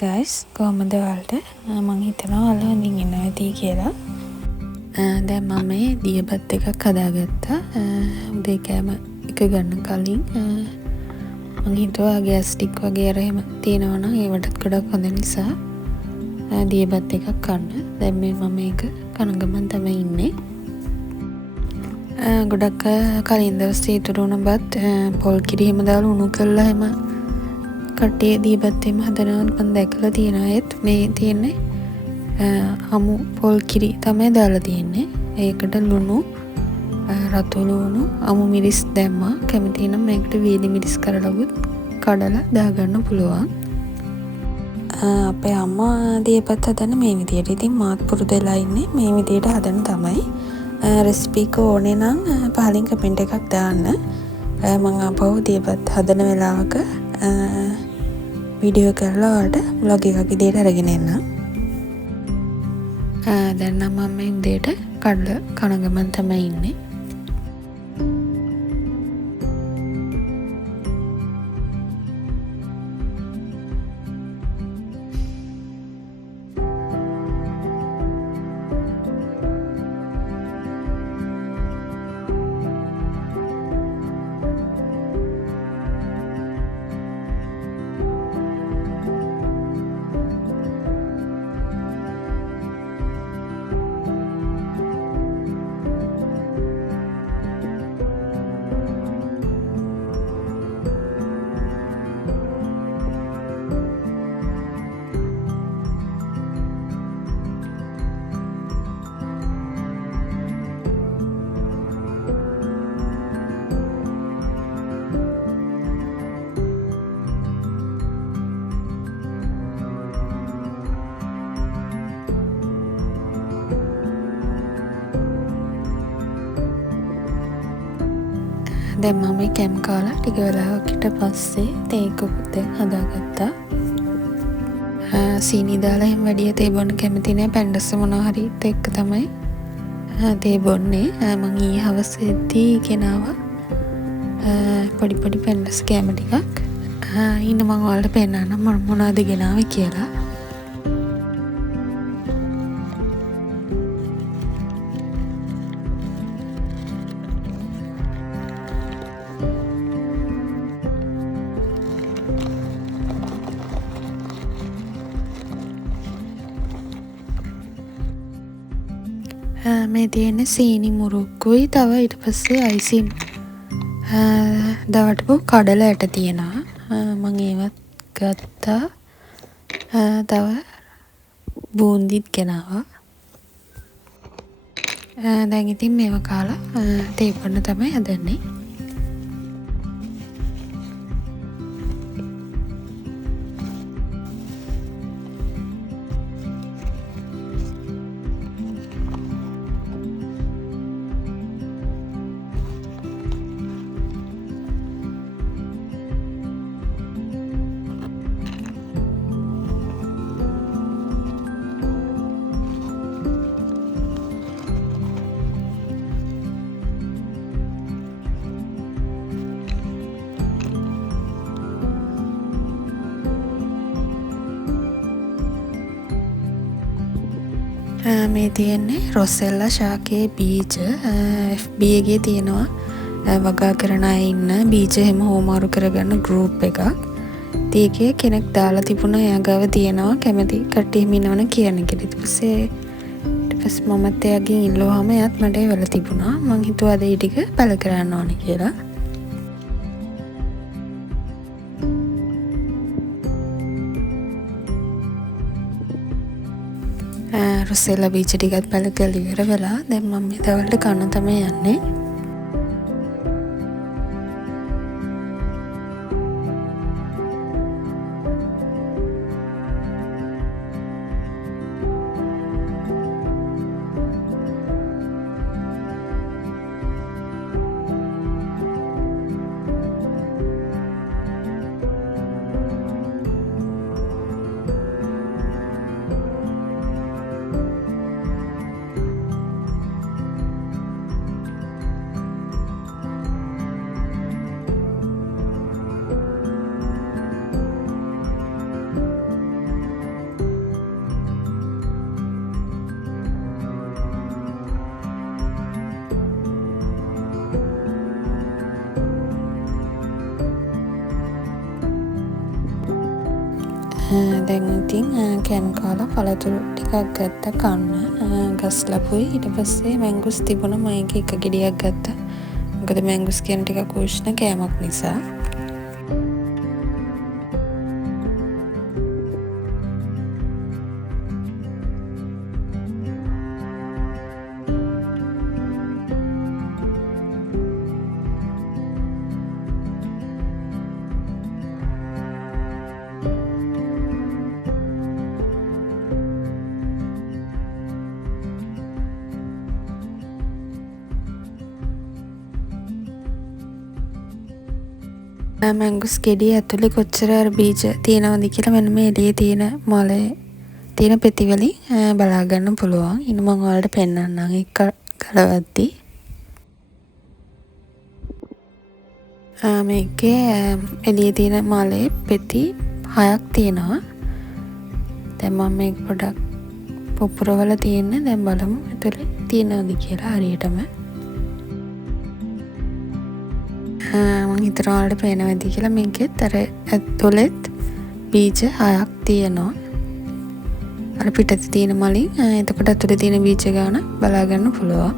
Guys කොහොමද ඔයාලට මම හිතනවා ඔයාලා හොඳින් ඉන්නවා ඇති කියලා. දැන් මම මේ දියබත් එකක් හදාගත්තා. උදේ කෑම එක ගන්න කලින් මම හිතුවා ගෑස් ස්ටික් වගේ අර එහෙම තියෙනවා නම් ඒවටත් ගොඩක් හොඳ නිසා දියබත් එකක් කන්න. දැන් මම මේක කන ගමන් තමයි ඉන්නේ. ගොඩක් කලින් දවසේ ඉතුරු වුණ බත් පොල් කිරි එහෙම දාලා උණු කරලා එහෙම කට්ටිය දියබත් එහෙම හදනවා මම දැකලා තියෙනවා. ඒත් මේ තියෙන්නේ අමු පොල් කිරි තමයි දාලා තියෙන්නේ. ඒකට ලුණු රතු ලුණු අමු මිරිස් දැම්මා. කැමති නම් මේකට වීලි මිරිස් කරලවත් කඩලා දාගන්න පුළුවන්. අපේ අම්මා දියබත් හදන මේ විදියට. ඉතින් මාත් පුරුදු වෙලා ඉන්නේ මේ විදියට හදන තමයි. රෙසිපි එක ඕනේ නම් පහලින් කමෙන්ට් එකක් දාන්න. මම ආපහු දියබත් හදන වෙලාවක වීඩියෝ කරලා ඔයාලට vlog එකක් විදියට අරගෙන එන්නම්. දැන් නම් මම මේ උදේට කඩලා කන ගමන් තමයි ඉන්නේ. දැන් මම කැම් කාලා ටික වෙලාවකට පස්සේ තේකුත් හදාගත්තා. සීනි දාලා එහෙම වැඩි තේ බොන්න කැමති නෑ. පැණ්ඩස මොනවා හරි එක්ක තමයි තේ බොන්නේ. මම ඊයේ හවසේදී ගෙනාවා පොඩි පැණ්ඩස් කැම ටිකක්. ඉන්න මම ඔයාලට පෙන්නන්නම් මම මොනවද ගෙනාවේ කියලා. මේ තියෙන්නේ සීනි මුරුක්කුයි තව ඊට පස්සේ අයිසින් දවටපු කඩල ඇට තියෙනවා. මම ඒවත් ගත්තා. තව බූන්දිත් ගෙනාවා. දැන් ඉතින් මේවා කාලා තේ බොන්න තමයි හදන්නේ. මේ තියෙන්නේ රොසෙල්ලා ශාකයේ බීජ. FB එකේ තියෙනවා වගා කරන අය ඉන්න බීජ හැම හොමාරු කරගන්න ගෲප් එකක්. ඒකේ කෙනෙක් දාලා තිබුණා එයා ගාව තියෙනවා කැමති කට්ටිය ඉන්නවනේ කියන එක. ඊට පස්සේ මමත් එයාගෙන් ඉල්ලුවාම එයාත් මට ඒවල තිබුණා. මං හිතුවා ඒ ටික පැල කරන්න ඕනේ කියලා. රොසෙල්ලා බීජ ටිකත් පැල කරලා ඉවර වෙලා දැන් මම මේ දවල්ට කන්න තමයි යන්නේ. දැන් ඉතින් කෑම කාලා පළතුරු ටිකක් ගත්තා කන්න. ගස් ලැබුයි. ඊට පස්සේ මැංගුස් තිබුණා. මම එක ගෙඩියක් ගත්තා. මොකද මැංගුස් කියන ටිකක් උෂ්ණ කෑමක් නිසා. මැංගුස් ගෙඩිය ඇතුලේ කොච්චර බීජ තියෙනවද කියලා මෙන්න මේ එළියේ තියෙන මොලේ තියෙන පෙති වලින් බලා ගන්න පුළුවන්. ඉතින් මම ඔයාලට පෙන්නන්නම් ඒක ගලවද්දී. මේකේ එළියේ තියෙන මොලේ පෙති 6ක් තියෙනවා. දැන් මම මේක පොඩක් පුපුරවල තියෙන්නේ. දැන් බලමු ඇතුලේ තියෙනවද කියලා හරියටම. මම හිතනවා ඔයාලට පේනවා ඇති කියලා. මේකෙත් අර ඇතුළෙත් බීජ 6ක් තියෙනවා. අර පිටත තියෙන මලින්. එතකොට ඇතුළේ තියෙන බීජ ගාන බලා ගන්න පුළුවන්.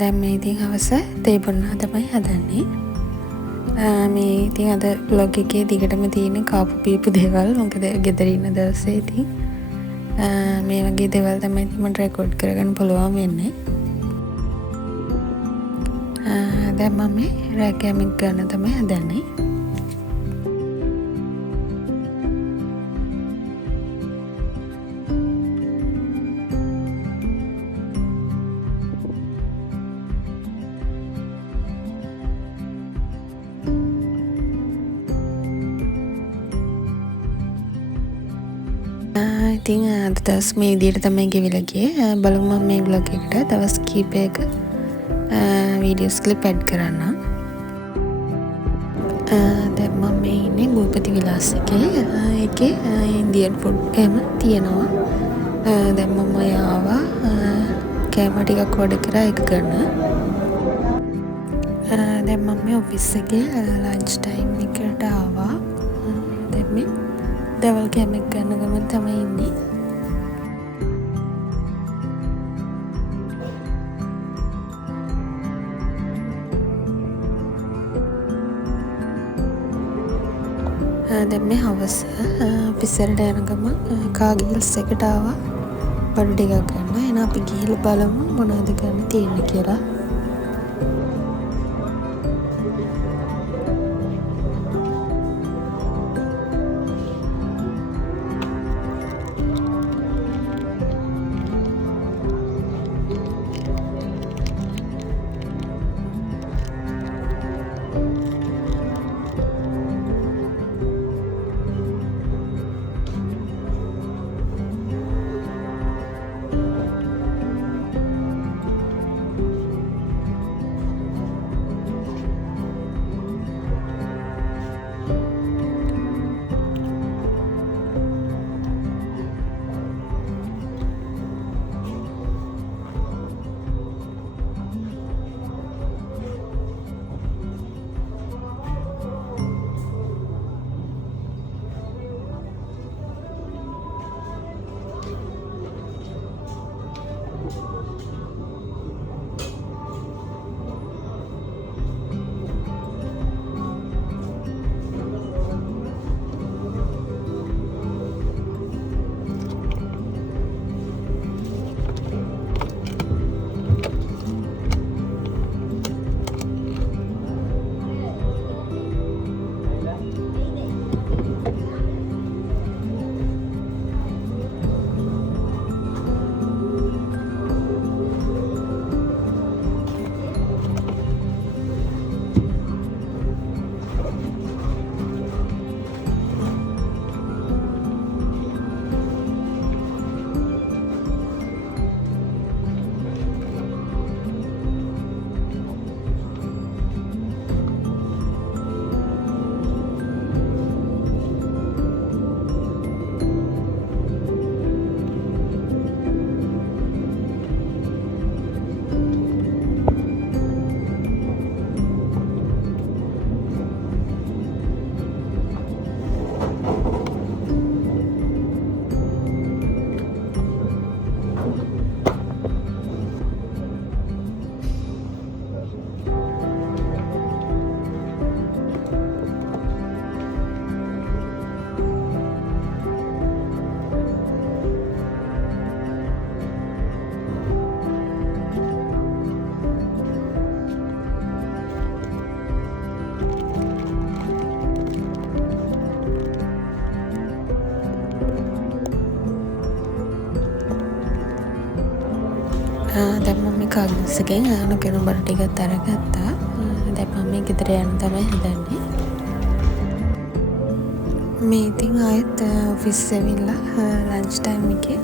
දැන් මේ ඉතින් හවස තේබුණා තමයි හදන්නේ. මේ ඉතින් අද vlog එකේ දිගටම තියෙන කාපු පීපු දේවල්. මොකද ගෙදර ඉන්න දවසේ ඉතින් මේ වගේ දේවල් තමයි මට රෙකෝඩ් කරගන්න පුළුවන් වෙන්නේ. දැන් මම රැකෑමක් ගන්න තමයි හදන්නේ. ඉතින් අද දවස් මේ විදිහට තමයි ගෙවිලා ගියේ. බලමු මම මේ vlog එකට දවස් කීපයක වීඩියෝස් ක්ලිප් ඇඩ් කරන්නම්. දැන් මම මේ ඉන්නේ භූපති විලාස් එකේ. ඒකේ ඉන්දියන් ෆුඩ් එහෙම තියෙනවා. දැන් මම ආවා කෑම ටිකක් ඕඩර් කරා ඒක ගන්න. දැන් මම මේ ඔෆිස් එකේ ලන්ච් ටයිම් එකට ආවා. දැන් මේ දවල් කෑමක් ගන්න ගමන් තමයි ඉන්නේ. දැන් මේ හවස ඔෆිස් එකට යන ගමන් කාගිල්ස් එකට ආවා බඩු ටිකක් ගන්න. එහෙනම් අපි ගිහලා බලමු මොනවද ගන්න තියෙන්නේ කියලා. දැන් මම මේ කග්ස් එකෙන් නොකියුණු බර ටිකත් අරගත්තා. දැන් මම මේ ගෙදර යන්න තමයි හදන්නේ. මේ ඉතින් ආයෙත් ඔෆිස් ඇවිල්ලා ලන්ච් ටයිම් එකේ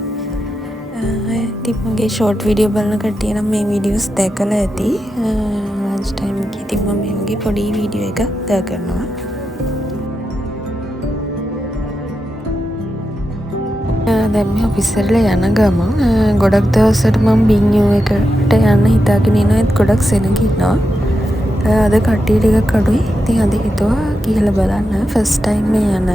ඉතින් මගේ ෂෝට් වීඩියෝ බලන කට්ටිය නම් මේ වීඩියෝස් දැකලා ඇති. ලන්ච් ටයිම් එකේ ඉතින් මම මේ වගේ පොඩි වීඩියෝ එකක් දාගන්නවා. දැන් මේ ඔෆිස් වල යන ගමන් ගොඩක් දවසට මම බින්යෝ එකට යන්න හිතාගෙන ඉනොත් ගොඩක් සෙනග ඉන්නවා. අද කට්ටිය ටිකක් අඩුයි. ඉතින් අද හිතුවා ගිහලා බලන්න ෆස්ට් ටයිම් මේ යන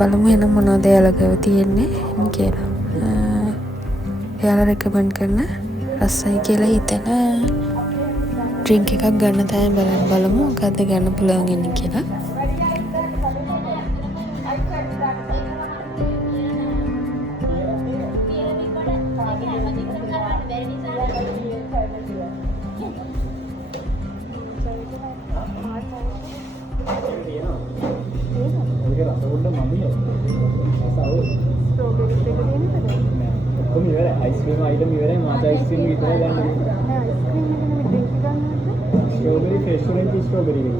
බලමු එහෙනම් මොනවද එයාලගව තියෙන්නේ කියලා. එයාලා රෙකමන්ඩ් කරන රසයි කියලා හිතෙන ඩ්‍රින්ක් එකක් ගන්න තමයි බලමු මොකද්ද ගන්න පුළුවන් ඉන්නේ කියලා. आइसक्रीम आइटम इवरे माचा आइसक्रीम इतना जाने स्ट्रॉबेरी फ्रेश ऑरेंज की स्ट्रॉबेरी गई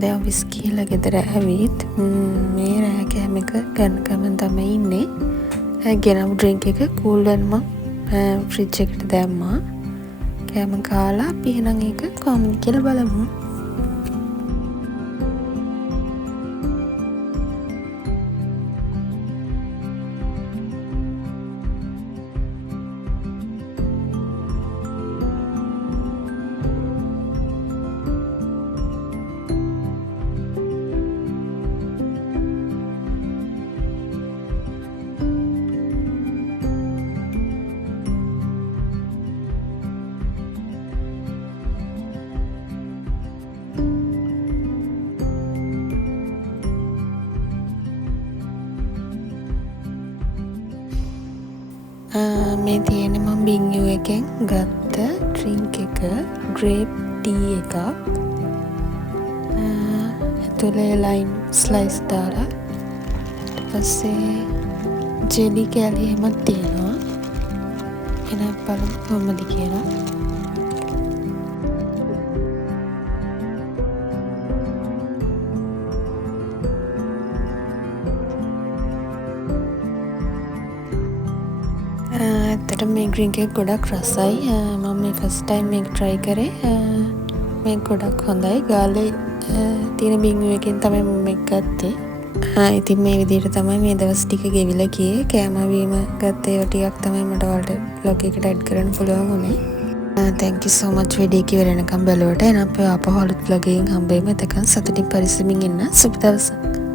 දැන් ඔෆිස් ගිහලා ගෙදර ඇවිත් මේ රෑ කෑම එක ගන්නකම තමයි ඉන්නේ. ගෙනම ඩ්‍රින්ක් එක කූල් වෙනම ෆ්‍රිජ් එකට දැම්මා. කෑම කාලා අපි එහෙනම් ඒක කොහොමද කියලා බලමු. මේ තියෙන්නේ මම බින්යෝ එකෙන් ගත්ත ඩ්‍රින්ක් එක ග්‍රේප් ටී එකක්. ඇතුලේ ලයිම් ස්ලයිස් දාලා ඊට පස්සේ ජෙලි කෑලි එහෙමත් තියෙනවා. එන බලමු කොහොමද කියලා. ඇත්තට මේ ඩ්‍රින්ක් එක ගොඩක් රසයි. මම මේ ෆස්ට් ටයිම් මේක try කරේ. මේක ගොඩක් හොඳයි. ගාලේ තියෙන බින්යෝ එකෙන් තමයි මම මේක ගත්තේ. ඉතින් මේ විදිහට තමයි මේ දවස් ටික ගෙවිලා ගියේ. කෑම වීම ගත්ත ඒවා ටිකක් තමයි මට ඔයාලට vlog එකට add කරන්න පුළුවන් වුණේ. thank you so much video එක ඉවර වෙනකම් බලුවට. එහෙනම් අපි ආපහු අලුත් vlog එකකින් හම්බෙමු. එතකන් සතුටින් පරිස්සමින් ඉන්න. සුබ දවසක්.